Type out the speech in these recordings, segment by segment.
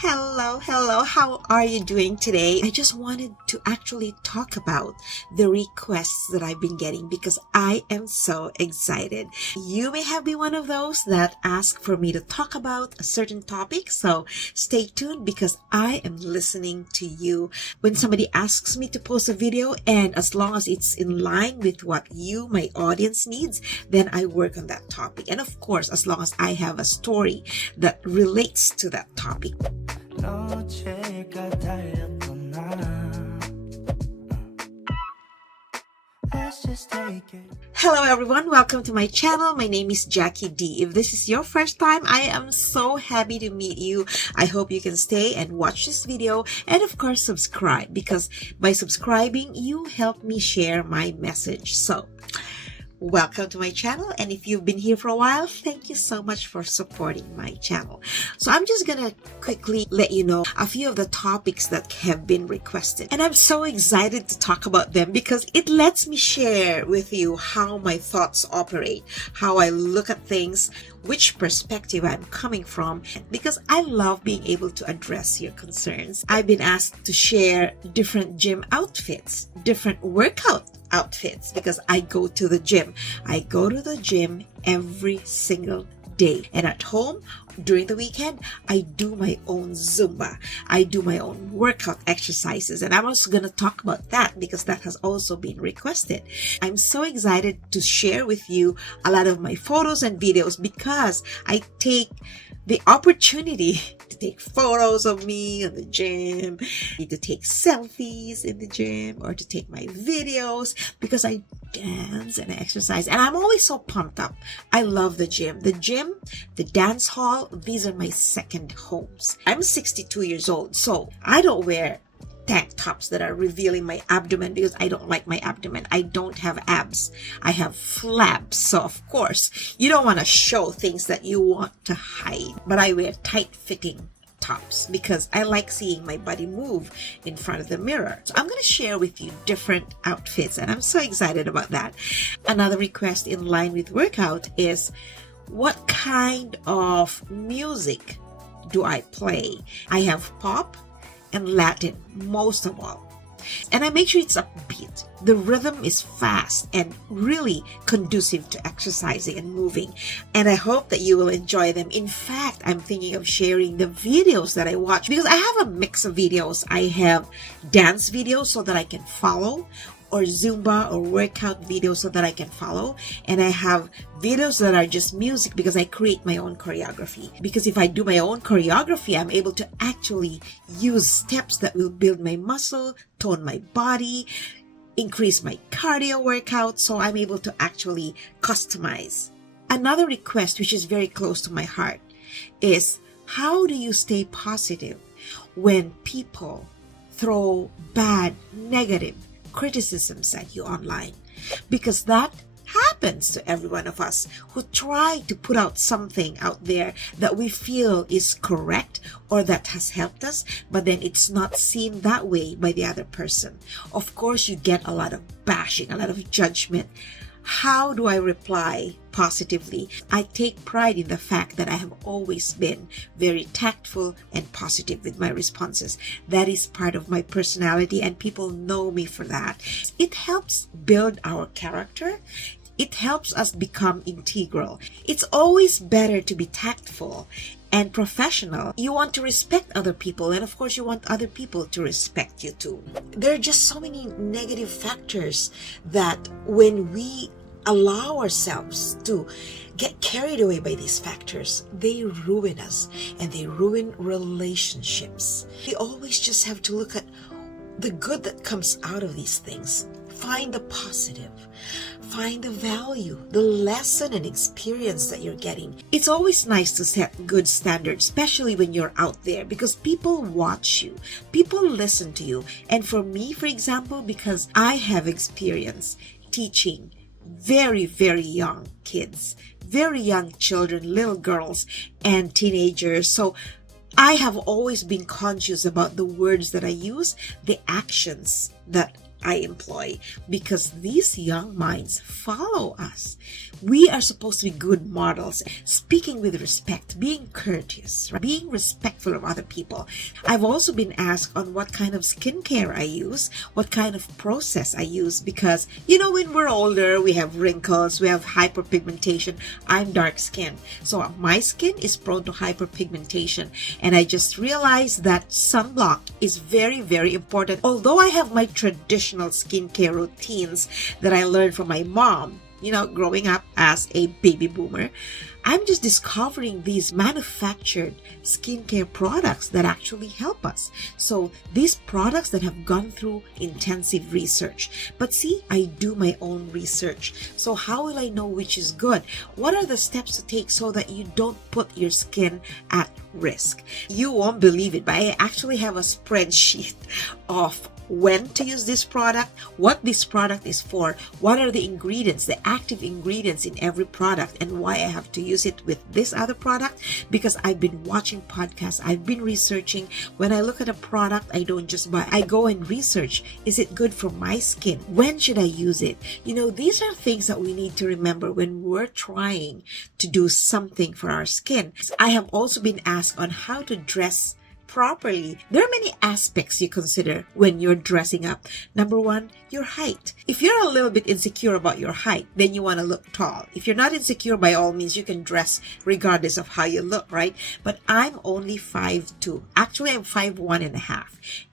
Hello, how are you doing today? I just wanted to actually talk about the requests that I've been getting because I am so excited. You may have been one of those that ask for me to talk about a certain topic, so stay tuned because I am listening to you. When somebody asks me to post a video, and as long as it's in line with what you, my audience, needs, then I work on that topic. And of course, as long as I have a story that relates to that topic. Hello everyone, welcome to my channel. My name is Jackie D. If this is your first time, I am so happy to meet you. I hope you can stay and watch this video and of course subscribe, because by subscribing you help me share my message. So welcome to my channel, and if you've been here for a while, thank you so much for supporting my channel. So I'm just gonna quickly let you know a few of the topics that have been requested, and I'm so excited to talk about them because it lets me share with you how my thoughts operate, how I look at things, which perspective I'm coming from, because I love being able to address your concerns. I've been asked to share different gym outfits, different workout outfits, because I go to the gym. I go to the gym every single day, and at home during the weekend I do my own Zumba. I do my own workout exercises, and I'm also going to talk about that because that has also been requested. I'm so excited to share with you a lot of my photos and videos because I take the opportunity to take photos of me in the gym, to take selfies in the gym, or to take my videos because I dance and exercise, and I'm always so pumped up. I love the gym, the dance hall. These are my second homes. I'm 62 years old, so I don't wear tank tops that are revealing my abdomen because I don't like my abdomen. I don't have abs. I have flabs. So of course, you don't want to show things that you want to hide. But I wear tight-fitting tops because I like seeing my body move in front of the mirror. So I'm going to share with you different outfits, and I'm so excited about that. Another request in line with workout is, what kind of music do I play? I have pop and Latin most of all, and I make sure it's upbeat. The rhythm is fast and really conducive to exercising and moving, and I hope that you will enjoy them. In fact, I'm thinking of sharing the videos that I watch because I have a mix of videos. I have dance videos so that I can follow, or Zumba or workout videos so that I can follow, and I have videos that are just music because I create my own choreography. Because if I do my own choreography, I'm able to actually use steps that will build my muscle, tone my body, increase my cardio workout, so I'm able to actually customize. Another request, which is very close to my heart, is how do you stay positive when people throw bad, negative criticisms at you online? Because that happens to every one of us who try to put out something out there that we feel is correct or that has helped us, but then it's not seen that way by the other person. Of course, you get a lot of bashing, a lot of judgment. How do I reply positively? I take pride in the fact that I have always been very tactful and positive with my responses. That is part of my personality, and people know me for that. It helps build our character. It helps us become integral. It's always better to be tactful and professional. You want to respect other people, and of course you want other people to respect you too. There are just so many negative factors that when we allow ourselves to get carried away by these factors, they ruin us and they ruin relationships. We always just have to look at the good that comes out of these things. Find the positive, find the value, the lesson and experience that you're getting. It's always nice to set good standards, especially when you're out there, because people watch you, people listen to you. And for me, for example, because I have experience teaching very, very young kids, very young children, little girls and teenagers. So I have always been conscious about the words that I use, the actions that I employ, because these young minds follow us. We are supposed to be good models, speaking with respect, being courteous, being respectful of other people. I've also been asked on what kind of skincare I use, what kind of process I use, because, when we're older, we have wrinkles, we have hyperpigmentation. I'm dark skinned, so my skin is prone to hyperpigmentation, and I just realized that sunblock is very, very important. Although I have my traditional skincare routines that I learned from my mom, growing up as a baby boomer, I'm just discovering these manufactured skincare products that actually help us. So these products that have gone through intensive research. But see, I do my own research. So how will I know which is good? What are the steps to take so that you don't put your skin at risk? You won't believe it, but I actually have a spreadsheet of when to use this product, what this product is for, what are the ingredients, the active ingredients in every product, and why I have to use it with this other product, because I've been watching podcasts, I've been researching. When I look at a product, I don't just buy, I go and research. Is it good for my skin? When should I use it? These are things that we need to remember when we're trying to do something for our skin. I have also been asked on how to dress properly. There are many aspects you consider when you're dressing up. Number one, your height. If you're a little bit insecure about your height, then you want to look tall. If you're not insecure, by all means, you can dress regardless of how you look, right? But I'm only 5'2". Actually, I'm 5'1.5".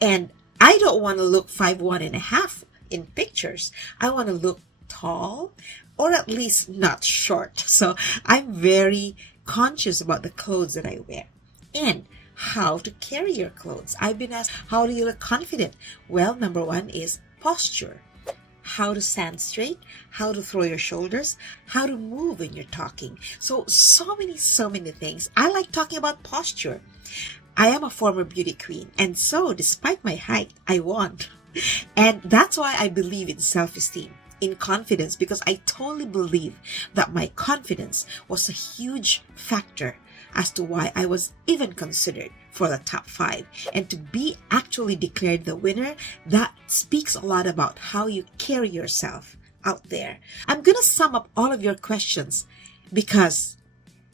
And I don't want to look 5'1.5" in pictures. I want to look tall, or at least not short. So I'm very conscious about the clothes that I wear. And how to carry your clothes. I've been asked, how do you look confident? Well, number one is posture. How to stand straight, how to throw your shoulders, how to move when you're talking. So many things. I like talking about posture. I am a former beauty queen, and so despite my height, I won. And that's why I believe in self-esteem, in confidence, because I totally believe that my confidence was a huge factor as to why I was even considered for the top 5. And to be actually declared the winner, that speaks a lot about how you carry yourself out there. I'm going to sum up all of your questions, because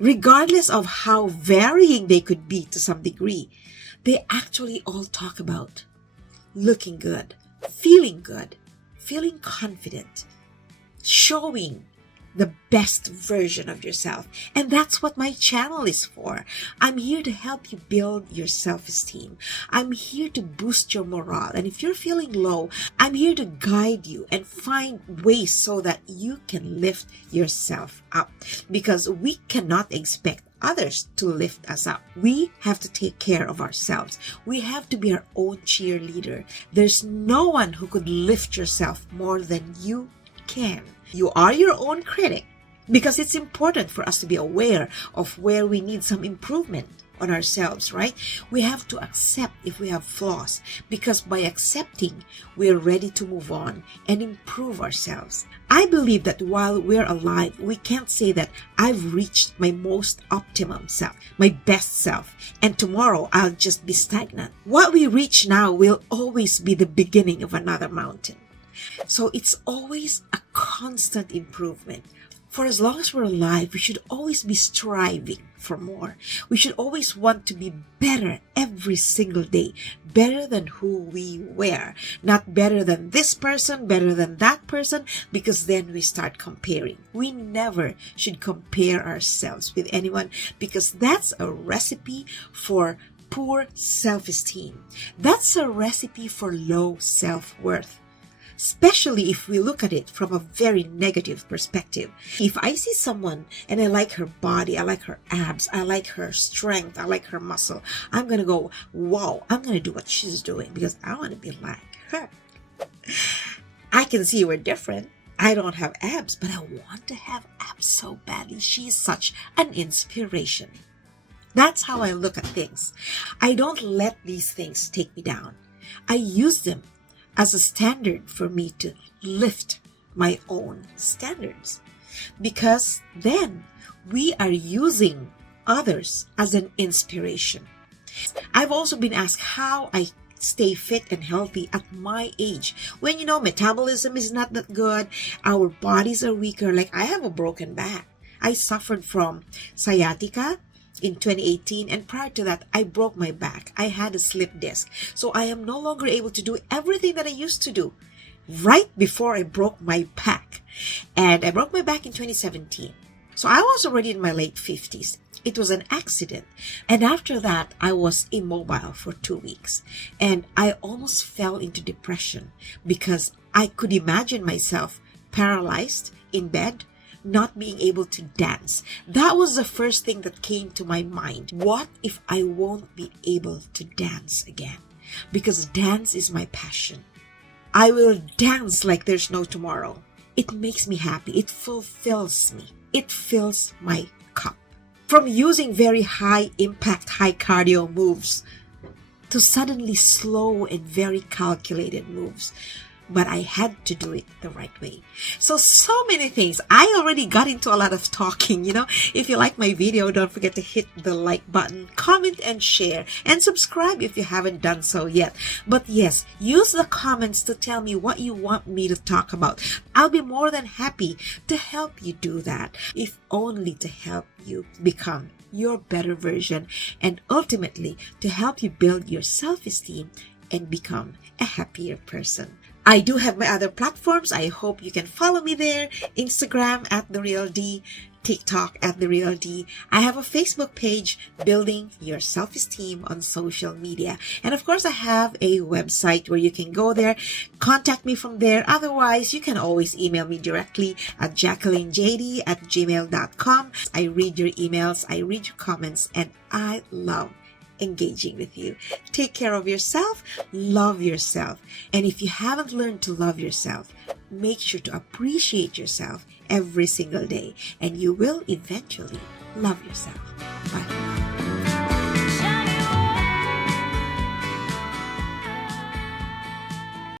regardless of how varying they could be to some degree, they actually all talk about looking good, feeling confident, showing the best version of yourself. And that's what my channel is for. I'm here to help you build your self-esteem. I'm here to boost your morale. And if you're feeling low, I'm here to guide you and find ways so that you can lift yourself up. Because we cannot expect others to lift us up. We have to take care of ourselves. We have to be our own cheerleader. There's no one who could lift yourself more than you can. You are your own critic, because it's important for us to be aware of where we need some improvement on ourselves, right? We have to accept if we have flaws, because by accepting, we're ready to move on and improve ourselves. I believe that while we're alive, we can't say that I've reached my most optimum self, my best self, and tomorrow I'll just be stagnant. What we reach now will always be the beginning of another mountain. So it's always a constant improvement. For as long as we're alive, we should always be striving for more. We should always want to be better every single day, better than who we were. Not better than this person, better than that person, because then we start comparing. We never should compare ourselves with anyone, because that's a recipe for poor self-esteem. That's a recipe for low self-worth. Especially if we look at it from a very negative perspective. If I see someone and I like her body, I like her abs, I like her strength, I like her muscle, I'm going to go, wow, I'm going to do what she's doing because I want to be like her. I can see we're different. I don't have abs, but I want to have abs so badly. She's such an inspiration. That's how I look at things. I don't let these things take me down. I use them as a standard for me to lift my own standards. Because then we are using others as an inspiration. I've also been asked how I stay fit and healthy at my age when, metabolism is not that good, our bodies are weaker. Like, I have a broken back. I suffered from sciatica in 2018, and prior to that, I broke my back. I had a slip disc. So I am no longer able to do everything that I used to do right before I broke my back. And I broke my back in 2017. So I was already in my late 50s. It was an accident. And after that, I was immobile for 2 weeks. And I almost fell into depression because I could imagine myself paralyzed in bed, not being able to dance. That was the first thing that came to my mind. What if I won't be able to dance again? Because dance is my passion. I will dance like there's no tomorrow. It makes me happy. It fulfills me. It fills my cup. From using very high impact, high cardio moves to suddenly slow and very calculated moves. But I had to do it the right way. So many things. I already got into a lot of talking, If you like my video, don't forget to hit the like button, comment and share, and subscribe if you haven't done so yet. But yes, use the comments to tell me what you want me to talk about. I'll be more than happy to help you do that, if only to help you become your better version and ultimately to help you build your self-esteem and become a happier person. I do have my other platforms. I hope you can follow me there. Instagram @TheRealD, TikTok @TheRealD. I have a Facebook page, Building Your Self-Esteem on Social Media. And of course, I have a website where you can go there, contact me from there. Otherwise, you can always email me directly at jacquelinejd@gmail.com. I read your emails, I read your comments, and I love engaging with you. Take care of yourself, love yourself. And if you haven't learned to love yourself, make sure to appreciate yourself every single day, and you will eventually love yourself. Bye.